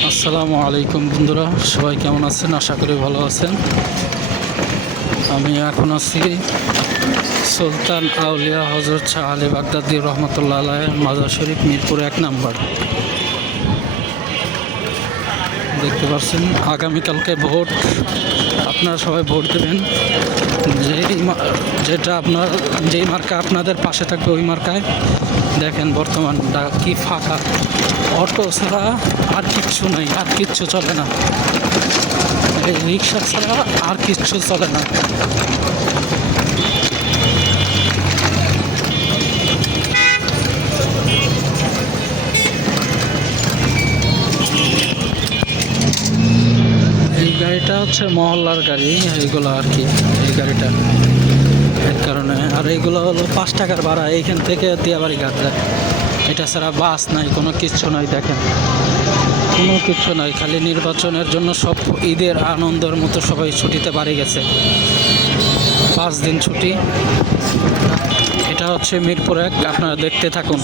আসসালামু আলাইকুম বন্ধুরা, সবাই কেমন আছেন? আশা করি ভালো আছেন। আমি এখন আছি সুলতান আউলিয়া হযরত শাহ আলী বাগদাদী রহমতুল্লাহ আলাইহির মাজার শরীফ, মিরপুর 1 নম্বর। দেখতে পাচ্ছেন আগামীকালকে ভোট, আপনারা সবাই ভোট দেবেন। যেই মার্কা আপনাদের পাশে থাকবে ওই মার্কায়। দেখেন বর্তমানটা কি ফাঁকা, অটো ছাড়া আর কিচ্ছু নেই, আর কিচ্ছু চলে না। এই রিক্সা ছাড়া আর কিচ্ছু চলে না। এই গাড়িটা হচ্ছে মহল্লার গাড়ি, এইগুলো আর কি। এই গাড়িটা এর কারণে, আর এইগুলো হলো 5 টাকার ভাড়া এইখান থেকে দিয়াবাড়ি ঘাট যায়। এটা ছাড়া বাস নাই, কোনো কিচ্ছু নাই। দেখেন কোনো কিচ্ছু নাই, খালি নির্বাচনের জন্য সব ঈদের আনন্দের মতো সবাই ছুটিতে বাড়ি গেছে। 5 দিন ছুটি। এটা হচ্ছে মিরপুর 1, আপনারা দেখতে থাকুন।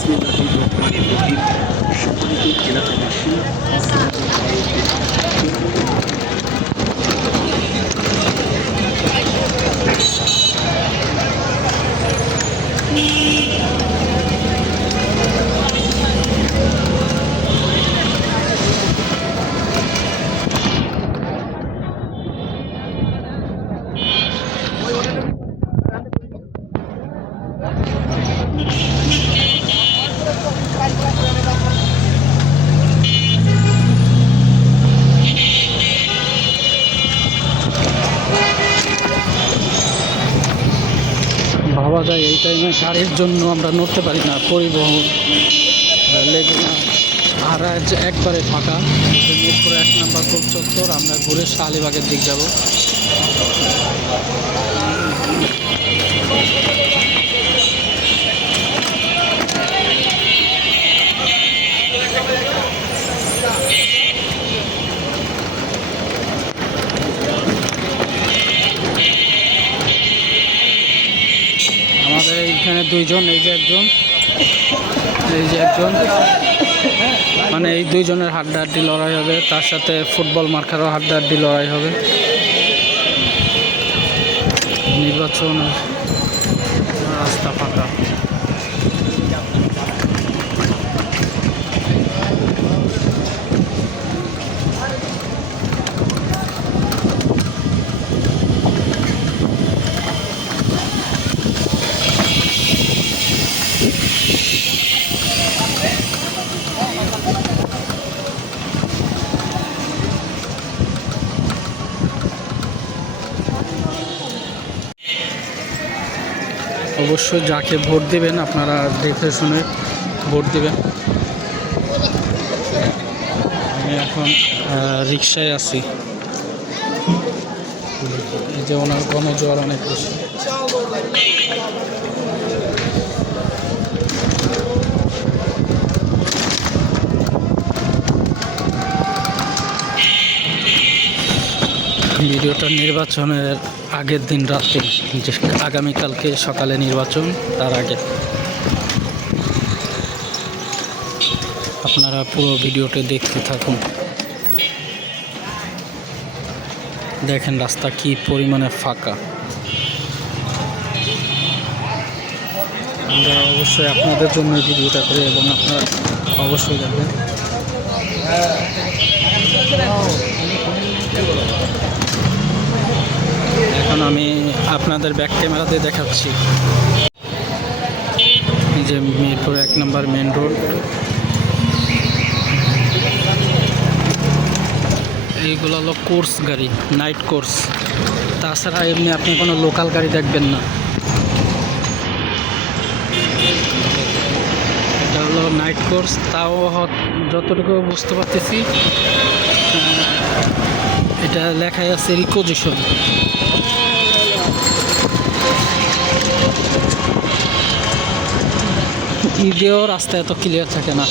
ভাবা যায় এই টাইমে গাড়ির জন্য আমরা নড়তে পারি না, পরিবহন লেগে না। আর আজ একবারে ফাঁকা। মিরপুর 1 নম্বর গোল চত্বর। আমরা ঘুরে শাহ আলীবাগের দিক যাব। আমাদের এইখানে দুইজন, এই যে একজন, মানে এই দুইজনের হাড্ডাহাড্ডি লড়াই হবে। তার সাথে ফুটবল মার্কারও হাড্ডাহাড্ডি লড়াই হবে। নির্বাচনের রাস্তা ফাঁকা। অবশ্যই যাকে ভোট দেবেন আপনারা দেখে শুনে ভোট দেবেন। আমি এখন রিক্সায় আছি। এই যে ওনার গণজোয়ার অনেক বেশি। ভিডিওটা নির্বাচনের আগের দিন রাতে, যে আগামীকালকে সকালে নির্বাচন, তার আগে। আপনারা পুরো ভিডিওটা দেখতে থাকুন। দেখেন রাস্তা কি পরিমাণে ফাঁকা। আমরা অবশ্যই আপনাদের জন্য ভিডিওটা করি এবং আপনারা অবশ্যই দেখবেন। এখন আমি আপনাদের ব্যাক ক্যামেরাতে দেখাচ্ছি যে মিরপুর 1 নম্বর মেন রোড। এইগুলো হলো কোর্স গাড়ি, নাইট কোর্স। তাছাড়া এমনি আপনি কোনো লোকাল গাড়ি দেখবেন না। এটা হলো নাইট কোর্স। তাও যতটুকু বুঝতে পারতেছি এটা লেখাই আছে রিকোজিশন। ঈদেও রাস্তা এত ক্লিয়ার থাকে না।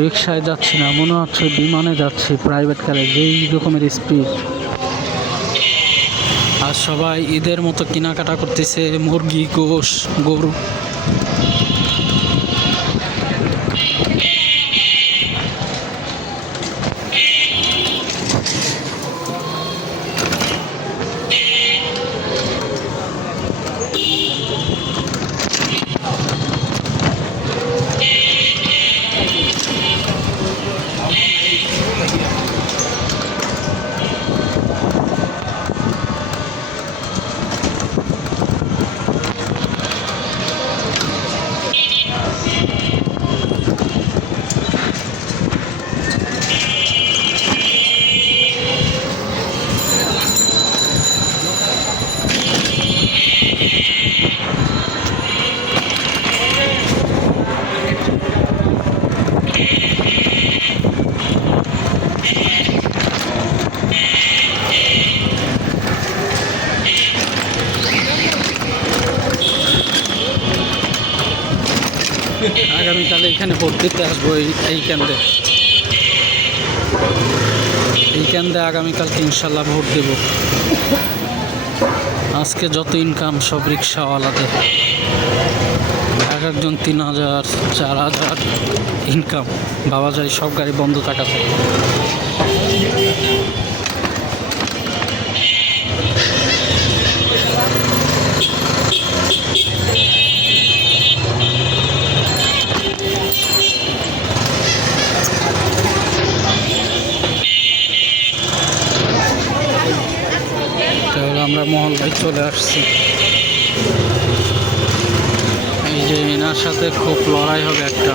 রিক্সায় যাচ্ছি না, মনে হচ্ছে বিমানে যাচ্ছি, প্রাইভেট কারে, যেই রকমের স্পিড। আর সবাই ঈদের মতো কেনাকাটা করতেছে, মুরগি, গোশ, গরু। আগামীকাল এখানে ভোট দিতে আসবো, এই কেন্দ্রে। এই কেন্দ্রে আগামীকালকে ইনশাল্লাহ ভোট দেব। আজকে যত ইনকাম সব রিক্সাওয়ালাদের, এক একজন 3,000 4,000 ইনকাম। ভাবা যায় সব গাড়ি বন্ধ থাকাতে। তাহলে আমরা মহল্লায় চলে আসছি। এই যে এনার সাথে খুব লড়াই হবে একটা।